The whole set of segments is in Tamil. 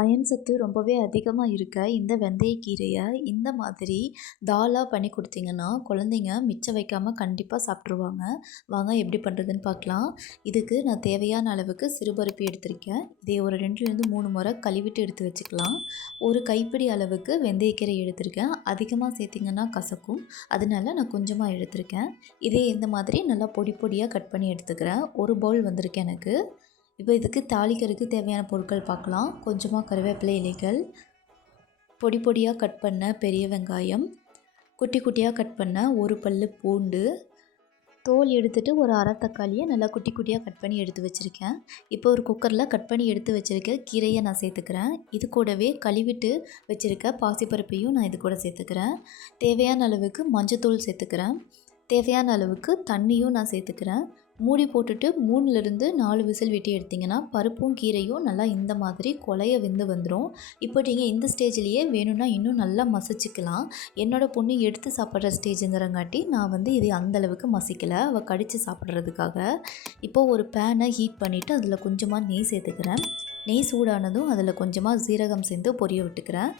அயன் சத்து ரொம்பவே அதிகமாக இருக்க இந்த வெந்தயக்கீரையை இந்த மாதிரி தாலாக பண்ணி கொடுத்தீங்கன்னா குழந்தைங்க மிச்சம் வைக்காமல் கண்டிப்பாக சாப்பிட்ருவாங்க. வாங்க எப்படி பண்ணுறதுன்னு பார்க்கலாம். இதுக்கு நான் தேவையான அளவுக்கு சிறுபருப்பு எடுத்திருக்கேன். இதை ஒரு 2லேருந்து 3 முறை கழுவிட்டு எடுத்து வச்சுக்கலாம். ஒரு கைப்பிடி அளவுக்கு வெந்தயக்கீரை எடுத்திருக்கேன். அதிகமாக சேர்த்திங்கன்னா கசக்கும், அதனால நான் கொஞ்சமாக எடுத்திருக்கேன். இதே இந்த மாதிரி நல்லா பொடி பொடியாக கட் பண்ணி எடுத்துக்கிறேன். ஒரு பவுல் வந்திருக்கு எனக்கு. இப்போ இதுக்கு தாளிக்கிறதுக்கு தேவையான பொருட்கள் பார்க்கலாம். கொஞ்சமாக கருவேப்பிலை இலைகள், பொடி பொடியாக கட் பண்ண பெரிய வெங்காயம், குட்டி குட்டியாக கட் பண்ண ஒரு பல்லு பூண்டு, தோல் எடுத்துகிட்டு ஒரு அரை தக்காளியை நல்லா குட்டி குட்டியாக கட் பண்ணி எடுத்து வச்சுருக்கேன். இப்போ ஒரு குக்கரில் கட் பண்ணி எடுத்து வச்சுருக்க கீரையை நான் சேர்த்துக்கிறேன். இது கூடவே கழுவிட்டு வச்சுருக்க பாசிப்பருப்பையும் நான் இது கூட சேர்த்துக்கிறேன். தேவையான அளவுக்கு மஞ்சத்தூள் சேர்த்துக்கிறேன். தேவையான அளவுக்கு தண்ணியும் நான் சேர்த்துக்கிறேன். மூடி போட்டுட்டு 3லேருந்து 4 விசில் விட்டு எடுத்திங்கன்னா பருப்பும் கீரையும் நல்லா இந்த மாதிரி கொலைய வெந்து வந்துடும். இப்போ நீங்கள் இந்த ஸ்டேஜ்லேயே வேணும்னா இன்னும் நல்லா மசிச்சுக்கலாம். என்னோடய பொண்ணு எடுத்து சாப்பிட்ற ஸ்டேஜுங்கிறங்காட்டி நான் இதை அந்தளவுக்கு மசிக்கலை, அவள் கடித்து சாப்பிட்றதுக்காக. இப்போது ஒரு பேனை ஹீட் பண்ணிவிட்டு அதில் கொஞ்சமாக நெய் சேர்த்துக்கிறேன். நெய் சூடானதும் அதில் கொஞ்சமாக சீரகம் சேர்த்து பொரிய விட்டுக்கிறேன்.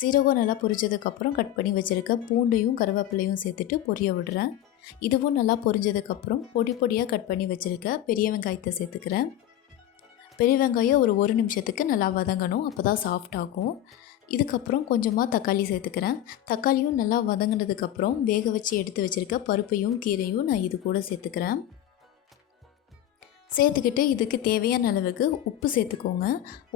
சீரகம் நல்லா பொரிஞ்சதுக்கப்புறம் கட் பண்ணி வச்சுருக்க பூண்டையும் கருவேப்பிலையும் சேர்த்துட்டு பொரிய விடுறேன். இதுவும் நல்லா பொரிஞ்சதுக்கப்புறம் பொடி பொடியாக கட் பண்ணி வச்சுருக்க பெரிய வெங்காயத்தை சேர்த்துக்கிறேன். பெரிய வெங்காயம் ஒரு நிமிஷத்துக்கு நல்லா வதங்கணும், அப்போ தான் சாஃப்ட் ஆகும். இதுக்கப்புறம் கொஞ்சமாக தக்காளி சேர்த்துக்கிறேன். தக்காளியும் நல்லா வதங்கினதுக்கப்புறம் வேக வச்சு எடுத்து வச்சுருக்க பருப்பையும் கீரையும் நான் இது கூட சேர்த்துக்கிறேன். சேர்த்துக்கிட்டு இதுக்கு தேவையான அளவுக்கு உப்பு சேர்த்துக்கோங்க.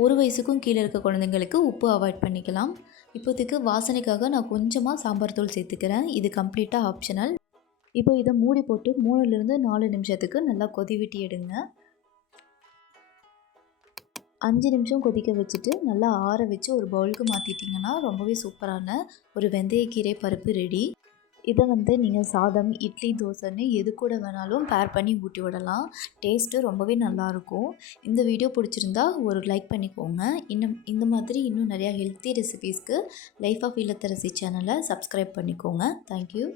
1 வயசுக்கும் கீழே இருக்க குழந்தைங்களுக்கு உப்பு அவாய்ட் பண்ணிக்கலாம். இப்போதைக்கு வாசனைக்காக நான் கொஞ்சமாக சாம்பார் தூள் சேர்த்துக்கிறேன். இது கம்ப்ளீட்டாக ஆப்ஷனல். இப்போ இதை மூடி போட்டு 3லேருந்து 4 நிமிஷத்துக்கு நல்லா கொதி விட்டு எடுங்க. 5 நிமிஷம் கொதிக்க வச்சுட்டு நல்லா ஆற வச்சு ஒரு பவுலுக்கு மாற்றிட்டிங்கன்னா ரொம்பவே சூப்பரான ஒரு வெந்தயக்கீரை பருப்பு ரெடி. இதை நீங்கள் சாதம், இட்லி, தோசைன்னு எது கூட வேணாலும் பேர் பண்ணி ஊட்டி விடலாம். டேஸ்ட்டு ரொம்பவே நல்லாயிருக்கும். இந்த வீடியோ பிடிச்சிருந்தா ஒரு லைக் பண்ணிக்கோங்க. இந்த மாதிரி இன்னும் நிறையா ஹெல்த்தி ரெசிபீஸ்க்கு லைஃப் ஆஃப் இல்லத்தரசி சேனலை சப்ஸ்கிரைப் பண்ணிக்கோங்க. தேங்க்யூ.